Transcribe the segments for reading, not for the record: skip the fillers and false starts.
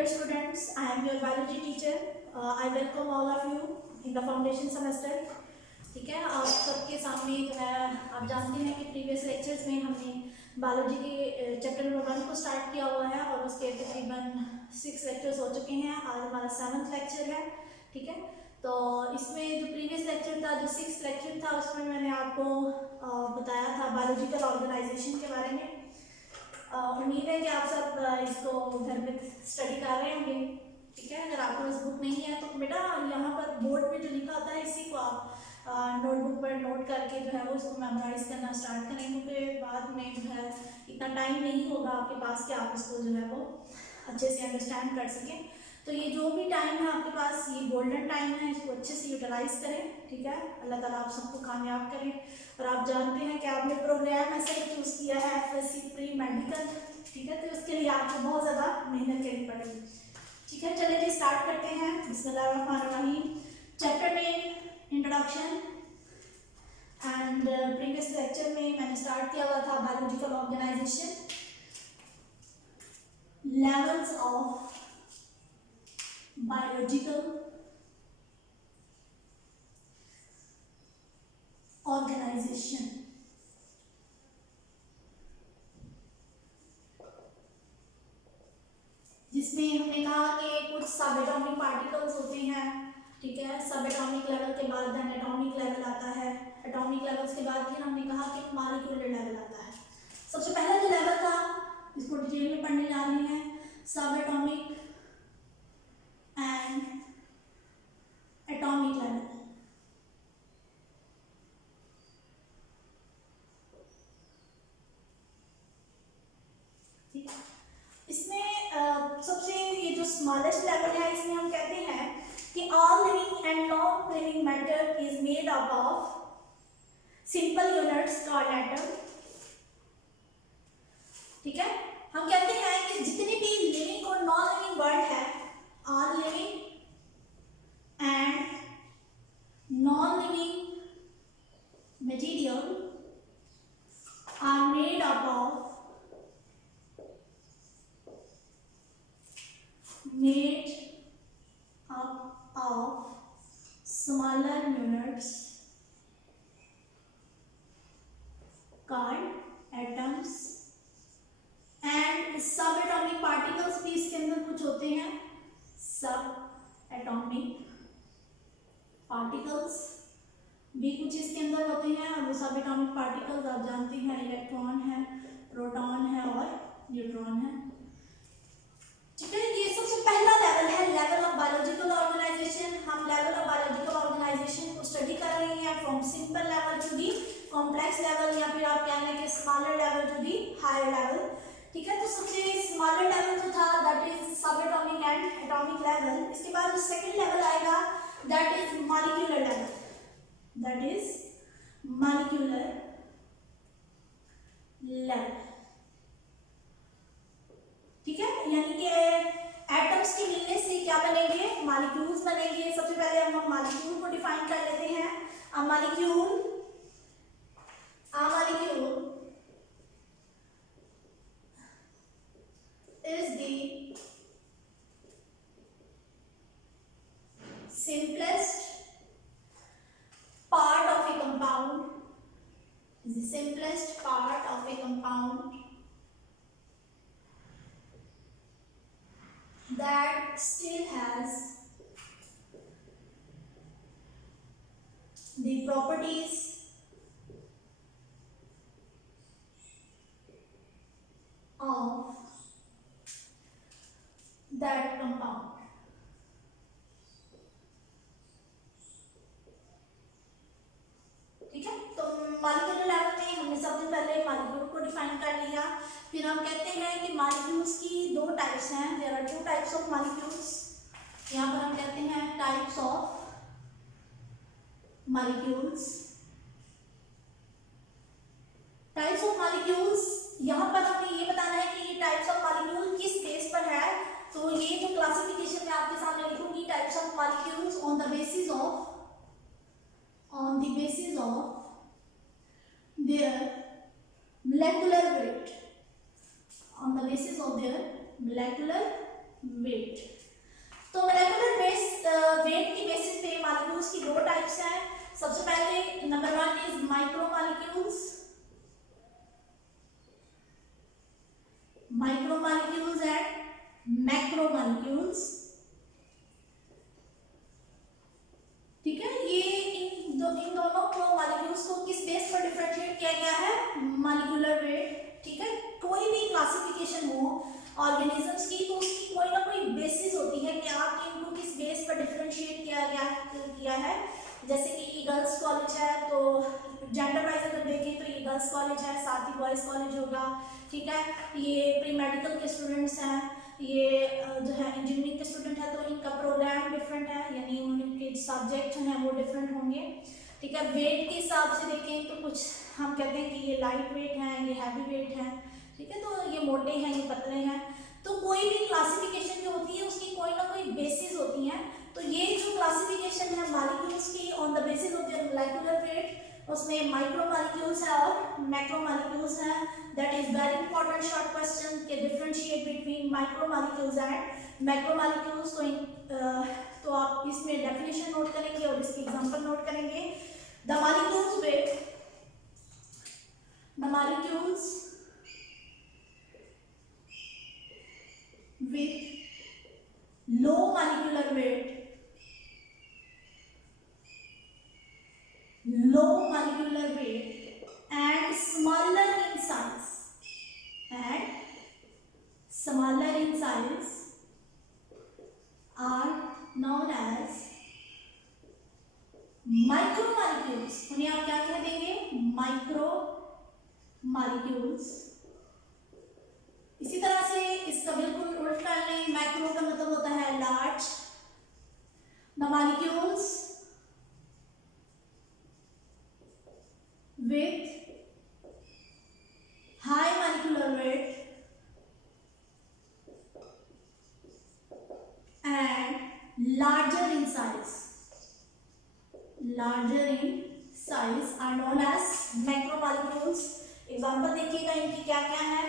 dear students, I am your biology teacher. I welcome all of you in the foundation semester. ठीक है, आप सबके सामने जो है आप जानते हैं कि प्रीवियस लेक्चर्स में हमने बायोलॉजी के चैप्टर नंबर 1 को स्टार्ट किया हुआ है और उसके तकरीबन 6 लेक्चर्स हो चुके हैं। आज हमारा 7th लेक्चर है। ठीक है, तो इसमें जो प्रीवियस लेक्चर था, जो 6th लेक्चर था, उसमें मैंने आपको बताया था बायोलॉजिकल ऑर्गेनाइजेशन के बारे में। उम्मीद है कि आप सब इसको घर में स्टडी कर रहे होंगे। ठीक है, अगर आपको इस बुक नहीं है तो बेटा यहाँ पर बोर्ड पे जो लिखा होता है इसी को आप नोटबुक पर नोट करके जो है वो इसको मेमोराइज करना स्टार्ट करें, क्योंकि बाद में जो है इतना टाइम नहीं होगा आपके पास कि आप इसको जो है वो अच्छे से अंडरस्टैंड कर सकें। तो ये जो भी टाइम है आपके पास, ये गोल्डन टाइम है, इसको अच्छे से यूटिलाइज करें। ठीक है, अल्लाह ताला आप सबको कामयाब करें। और आप जानते हैं कि आपने प्रोग्राम ऐसे ही चूज़ किया है FSC प्री मेडिकल। ठीक है, तो उसके लिए आपको बहुत ज़्यादा मेहनत करनी पड़ेगी। ठीक है, चलिए जी स्टार्ट करते हैं। बिस्मिल्लाहिर्रहमानिर्रहीम। चैप्टर में इंट्रोडक्शन एंड प्रीवियस लेक्चर में मैंने स्टार्ट किया हुआ था biological organization, levels of biological organization। जिसमें हमने कहा कि कुछ सब एटॉमिक पार्टिकल्स होते हैं। ठीक है, सब एटॉमिक लेवल के बाद देन एटॉमिक लेवल आता है। एटॉमिक लेवल्स के बाद फिर हमने कहा कि मॉलिक्यूलर लेवल आता है। सबसे पहला जो लेवल था, इसको डिटेल में पढ़ने जा रहे हैं, सब एटॉमिक एंड एटॉमिक लेवल। ठीक है, इसमें सबसे ये जो स्मॉलेस्ट लेवल है, इसमें हम कहते हैं कि all living and non living matter is made up of simple units called atom. ठीक है, हम कहते हैं कि जितने भी लिविंग और नॉन लिविंग वर्ल्ड है, all living and non-living material are made up of smaller units called atoms and subatomic particles भी इसके अंदर कुछ होते हैं, subatomic पार्टिकल्स भी कुछ इसके अंदर होते हैं। और वो सब एटॉमिक पार्टिकल्स आप जानते हैं, इलेक्ट्रॉन है, प्रोटॉन है और न्यूट्रॉन है। ठीक है, ये सबसे पहला लेवल है, लेवल ऑफ बायोलॉजिकल ऑर्गेनाइजेशन। हम लेवल ऑफ बायोलॉजिकल ऑर्गेनाइजेशन को स्टडी कर रहे हैं from simple level to the complex level, या फिर आप कह लें कि smaller level to the higher level. ठीक है, तो सबसे स्मॉलर लेवल जो था that is sub atomic and atomic level. इसके बाद जो सेकंड लेवल आएगा that is molecular level, that is molecular level। ठीक है, यानी कि एटम्स के मिलने से क्या बनेंगे, मॉलिक्यूल्स बनेंगे। सबसे पहले हम मॉलिक्यूल को डिफाइन कर लेते हैं। a molecule is the simplest part of a compound, is the simplest part of a compound that still has the properties of that compound। ठीक है, तो मॉलिक्यूलर लेवल में हमने सबसे पहले मॉलिक्यूल को डिफाइन कर लिया। फिर हम कहते हैं कि मॉलिक्यूल्स की दो टाइप्स हैं, there are 2 types of molecules. यहाँ पर हम कहते हैं types of molecules. Types of molecules, यहाँ पर हमें ये बताना है कि ये टाइप्स ऑफ मॉलिक्यूल किस बेस पर है। तो ये जो क्लासिफिकेशन मैं आपके सामने लिखूंगी, types of molecules on the basis of their molecular weight, on the basis of their molecular weight. तो मोलेकुलर वेट की बेसिस पे मॉलिक्यूल्स की दो टाइप्स हैं। सबसे पहले number 1 is micromolecules, micromolecules and macromolecules. ठीक है, ये इन दोनों को मॉलिक्यूल्स को किस बेस पर डिफरेंशिएट किया गया है? Molecular weight. ठीक है, कोई भी क्लासिफिकेशन हो ऑर्गेनिजम्स की तो उसकी कोई ना कोई बेसिस होती है कि आप इनको किस बेस पर डिफरेंशिएट किया है। जैसे कि गर्ल्स कॉलेज है तो जेंडर वाइज अगर देखें तो ये गर्ल्स कॉलेज है, साथ ही बॉयज कॉलेज होगा। ठीक है, ये प्री मेडिकल के स्टूडेंट्स हैं, ये जो है इंजीनियरिंग के स्टूडेंट है तो इनका प्रोग्राम डिफरेंट है, यानी उनके सब्जेक्ट जो हैं वो डिफरेंट होंगे। ठीक है, वेट के हिसाब से देखें तो कुछ हम कहते हैं कि ये लाइट वेट है, ये हैवी वेट है। ठीक है, तो ये मोटे हैं, ये पतले हैं। तो कोई भी क्लासिफिकेशन जो होती है उसकी कोई ना कोई बेसिस होती है। तो ये जो क्लासिफिकेशन है मॉलिक्यूल्स की on the basis of their molecular weight, उसमें माइक्रोमॉलिक्यूल्स है और मैक्रोमॉलिक्यूल्स है। That is very important short question के differentiate between micromolecules and macromolecules. तो आप इसमें डेफिनेशन नोट करेंगे और इसकी एग्जांपल नोट करेंगे। The molecules with low molecular weight, and smaller in size are known as micromolecules। उन्हें आप क्या कह देंगे? माइक्रोमॉलिक्यूल्स। इसी तरह से इसका बिल्कुल उल्ट कर लें, मैक्रो का मतलब होता है large. The molecules with high molecular weight and larger in size are known as macromolecules. Example देखिएगा इनकी क्या क्या है।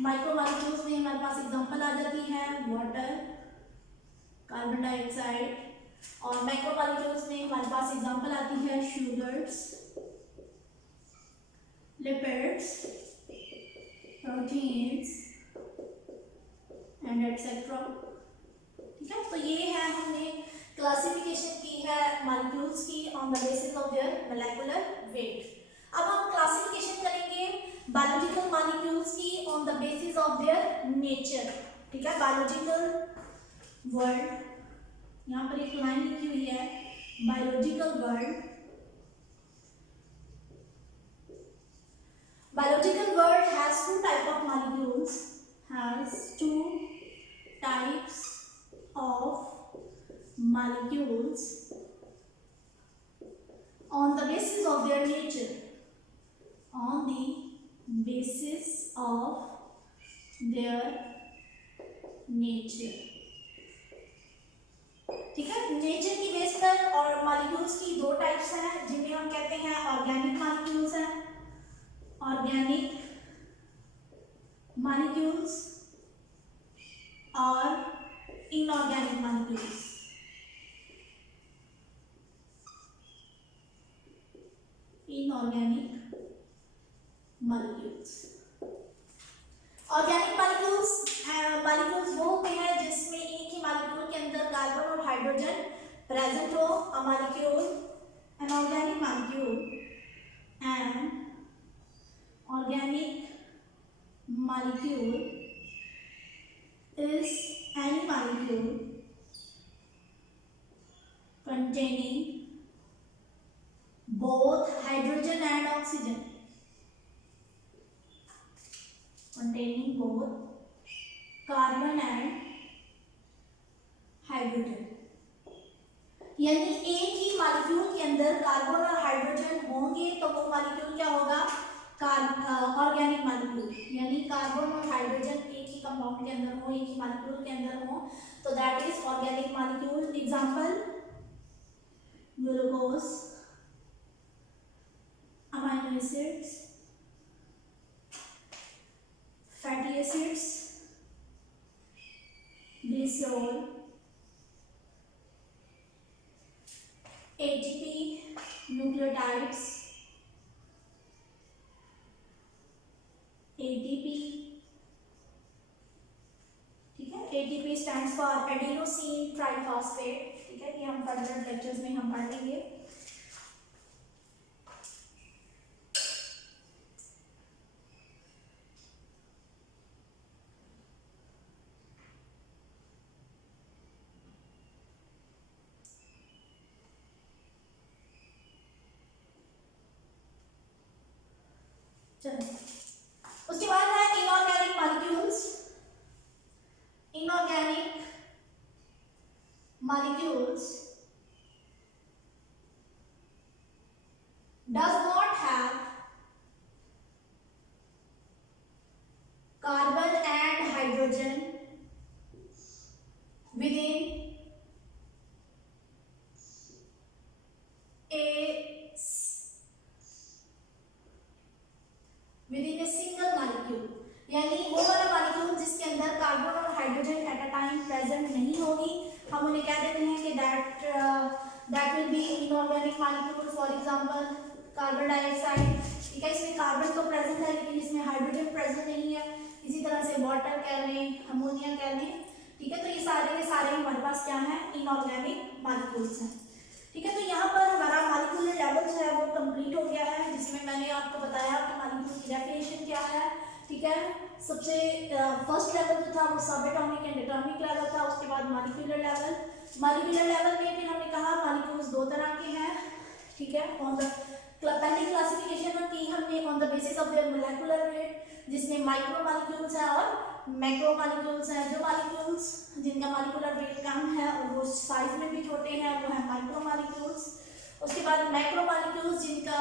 माइक्रोमॉलिक्यूल्स में हमारे पास एग्जांपल आ जाती है वाटर, कार्बन डाइऑक्साइड, और मैक्रोमॉलिक्यूल्स में हमारे पास एग्जांपल आती है sugars, lipids, proteins and etcetera. ठीक है, तो ये है हमने क्लासिफिकेशन की है मॉलिक्यूल्स की on the basis of their molecular weight. अब हम क्लासिफिकेशन करेंगे बायोलॉजिकल मॉलिक्यूल्स की on the basis of their nature. ठीक है, बायोलॉजिकल वर्ड, यहाँ पर एक लाइन लिखी हुई है, biological word. Biological word has two type of molecules, on the basis of their nature, on the basis of their nature। ठीक है, नेचर की बेस पर और मॉलिक्यूल्स की दो टाइप्स हैं जिन्हें हम कहते हैं ऑर्गेनिक मॉलिक्यूल्स हैं, ऑर्गेनिक मॉलिक्यूल्स और inorganic molecules. Inorganic molecules, organic molecules वो होते हैं जिसमें एक ही मॉलिक्यूल के अंदर कार्बन और हाइड्रोजन प्रेजेंट हो। A molecule, an organic molecule, an organic molecule is any molecule containing both hydrogen and oxygen, containing both carbon and hydrogen। यानी एक ही मॉलिक्यूल के अंदर कार्बन और हाइड्रोजन होंगे तो वो मॉलिक्यूल क्या होगा? Organic molecule. यानी कार्बन और हाइड्रोजन एक ही कंपाउंड के अंदर हो, एक ही मॉलिक्यूल के अंदर हो, तो that is organic molecule. Example glucose, amino acids, fatty acids, they glycerol, ATP nucleotides, ATP, ठीक है, ATP stands for adenosine triphosphate, ठीक है, ये हम फर्दर लेक्चर्स में हम पढ़ लेंगे। उसके बाद है inorganic molecules. Inorganic molecules does not have carbon and hydrogen within a single molecule, यानी वो वाला मॉलिक्यूल जिसके अंदर कार्बन और hydrogen at a time present नहीं होगी, हम उन्हें कह देते हैं कि that will be inorganic molecule. For example carbon dioxide, ठीक है, इसमें कार्बन तो प्रेजेंट है लेकिन इसमें हाइड्रोजन प्रेजेंट नहीं है। इसी तरह से वाटर कह लें, अमोनिया कह लें, ठीक है, तो ये सारे के सारे हमारे पास क्या है, इनऑर्गेनिक मॉलिक्यूल्स हैं, ठीक है। तो यहाँ पर हमारा मॉलिक्यूलर लेवल जो है वो कंप्लीट हो गया है, जिसमें मैंने आपको बताया कि मॉलिक्यूल की डेफिनेशन क्या है, ठीक है। सबसे फर्स्ट लेवल जो था वो सब एटॉमिक एंड एटॉमिक लेवल था, उसके बाद मॉलिक्यूलर लेवल। मॉलिक्यूलर लेवल में फिर हमने कहा मॉलिक्यूल्स दो तरह के हैं, ठीक है। ऑन द पहली क्लासिफिकेशन की हमने on the basis of their molecular weight, जिसमें माइक्रो मॉलिक्यूल्स है और मैक्रो मॉलिक्यूल्स हैं। जो मॉलिक्यूल्स जिनका मॉलिक्यूलर वेट कम है और वो साइज में भी छोटे हैं वो है माइक्रो मॉलिक्यूल्स। उसके बाद मैक्रो मॉलिक्यूल्स जिनका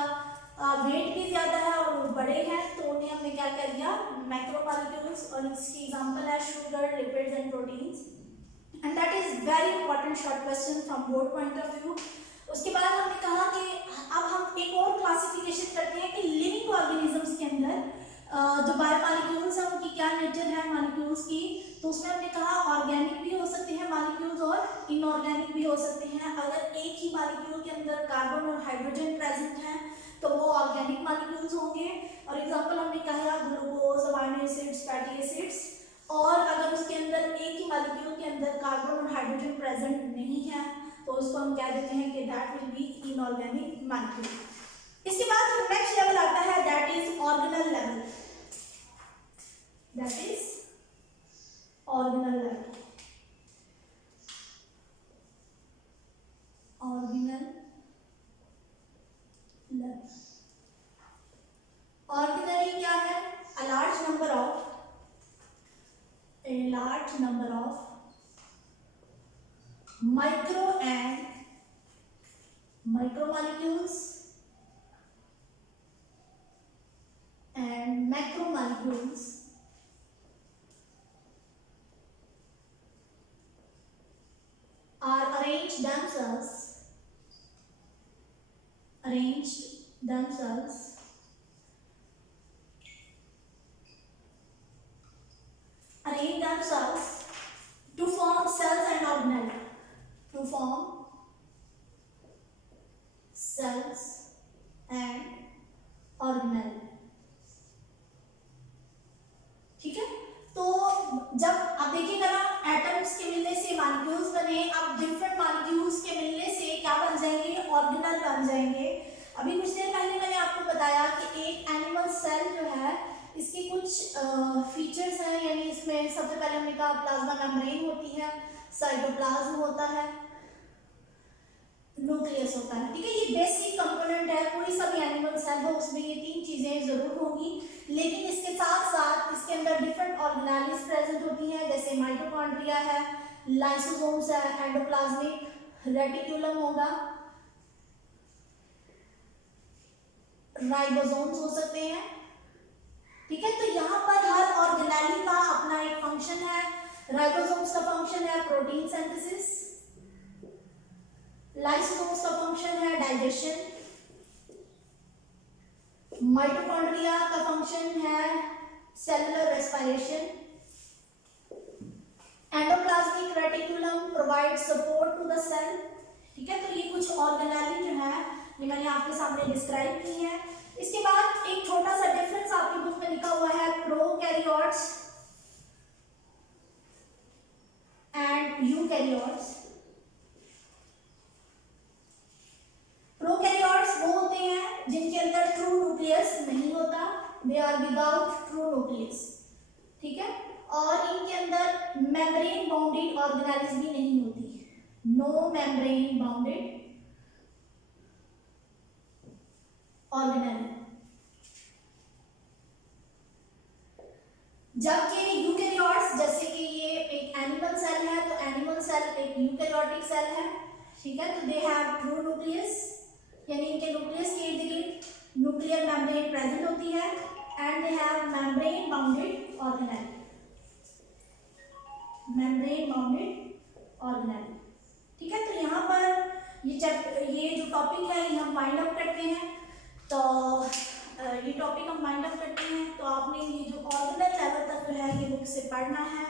वेट भी ज्यादा है और वो बड़े हैं, तो उन्हें हमने क्या कर दिया, मैक्रो मॉलिक्यूल्स। और इसकी एग्जांपल है sugar, lipids and proteins. And that is very important short question from board point of view. उसके बाद हमने कहा कि अब हम एक और क्लासिफिकेशन करते हैं कि लिविंग ऑर्गेनिजम्स के अंदर जो बायोमॉलिक्यूल्स हैं उनकी क्या नेचर है मॉलिक्यूल्स की। तो उसमें हमने कहा ऑर्गेनिक भी हो सकते हैं मॉलिक्यूल्स और इनऑर्गेनिक भी हो सकते हैं। अगर एक ही मॉलिक्यूल के अंदर कार्बन और हाइड्रोजन प्रेजेंट हैं तो वो ऑर्गेनिक मॉलिक्यूल्स होंगे। और एग्जांपल हमने कहा glucose, amino acids, fatty acids. और अगर उसके अंदर एक ही मॉलिक्यूल के अंदर कार्बन और हाइड्रोजन प्रेजेंट नहीं है तो उसको हम कह देते हैं कि that will be inorganic molecule. इसके बाद नेक्स्ट लेवल आता है that is organelle level. That is organelle level. Organelle level organelle क्या है, a large number of micro and micromolecules and macromolecules are arranged themselves to form cells and organelle. To form cells and organelle, ठीक है। तो जब आप देखिएगा ना, atoms के मिलने से मॉलिक्यूल्स बने, अब डिफरेंट मॉलिक्यूल्स के मिलने से क्या बन जाएंगे, ऑर्गेनल बन जाएंगे। अभी कुछ देर पहले मैंने आपको बताया कि एक एनिमल सेल जो है इसके कुछ फीचर्स हैं, यानी इसमें सबसे पहले हमने कहा प्लाज्मा मेम्ब्रेन होती है, साइटोप्लाज्म होता है, न्यूक्लियस होता है, ठीक है। ये बेसिक कंपोनेंट है, कोई सा भी एनिमल सेल हो उसमें ये तीन चीजें जरूर होंगी। लेकिन इसके साथ साथ इसके अंदर डिफरेंट ऑर्गेनेल्स प्रेजेंट होती हैं, जैसे माइटोकॉन्ड्रिया है, लाइसोसोम्स है, एंडोप्लाज्मिक रेटिक्यूलम होगा, राइबोसोम्स हो सकते हैं, ठीक है। तो यहाँ पर हर ऑर्गेनेल का अपना एक फंक्शन है। राइबोसोम्स का फंक्शन है प्रोटीन सिंथेसिस, लाइसोसोम्स का फंक्शन है डाइजेशन, माइटोकॉन्ड्रिया का फंक्शन है cellular respiration, endoplasmic provide support to the cell. ठीक है, तो ये कुछ ऑर्गेनेली जो है ये मैंने आपके सामने डिस्क्राइब की है। इसके बाद एक छोटा सा डिफरेंस आपकी बुक में लिखा हुआ है प्रोकैरियोट्स एंड यूकैरियोट्स। प्रोकैरियोट्स वो होते हैं जिनके अंदर ट्रू न्यूक्लियस नहीं होता, they are without true nucleus. ठीक है, और इनके अंदर मेम्ब्रेन बाउंडेड ऑर्गेनेल्स भी नहीं होती, नो मेम्ब्रेन बाउंडेड ऑर्गेनेल। जबकि यूकैरियोट्स, जैसे कि ये एक एनिमल सेल है तो एनिमल सेल एक यूकैरियोटिक सेल है। ठीक है, तो दे हैव ट्रू न्यूक्लियस, यानी इनके न्यूक्लियस के इर्द गिर्द न्यूक्लियर मेम्ब्रेन प्रेजेंट होती है and they have membrane bounded organelle, membrane bounded organelle. ठीक है, तो यहाँ पर ये जो टॉपिक है ये हम वाइंड अप करते हैं। तो ये टॉपिक हम वाइंड अप करते हैं, तो आपने ये जो ऑर्गेनेल लेवल तक जो है ये बुक से पढ़ना है।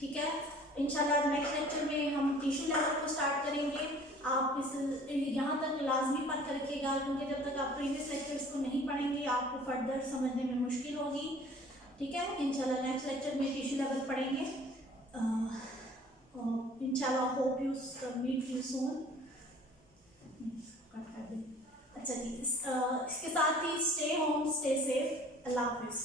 ठीक है, इंशाल्लाह नेक्स्ट लेक्चर में हम टिश्यू लेवल को स्टार्ट करेंगे। आप इस यहाँ तक लाजमी पढ़ कर रखिएगा, क्योंकि जब तक आप प्रीवियस लेक्चर्स को नहीं पढ़ेंगे आपको फर्दर समझने में मुश्किल होगी। ठीक है, इंशाल्लाह नेक्स्ट लेक्चर में टिश्यू लेवल पढ़ेंगे। इंशाल्लाह hope you meet you soon. अच्छा जी, इसके साथ ही स्टे होम, स्टे सेफ, अल्लाह हाफिज़।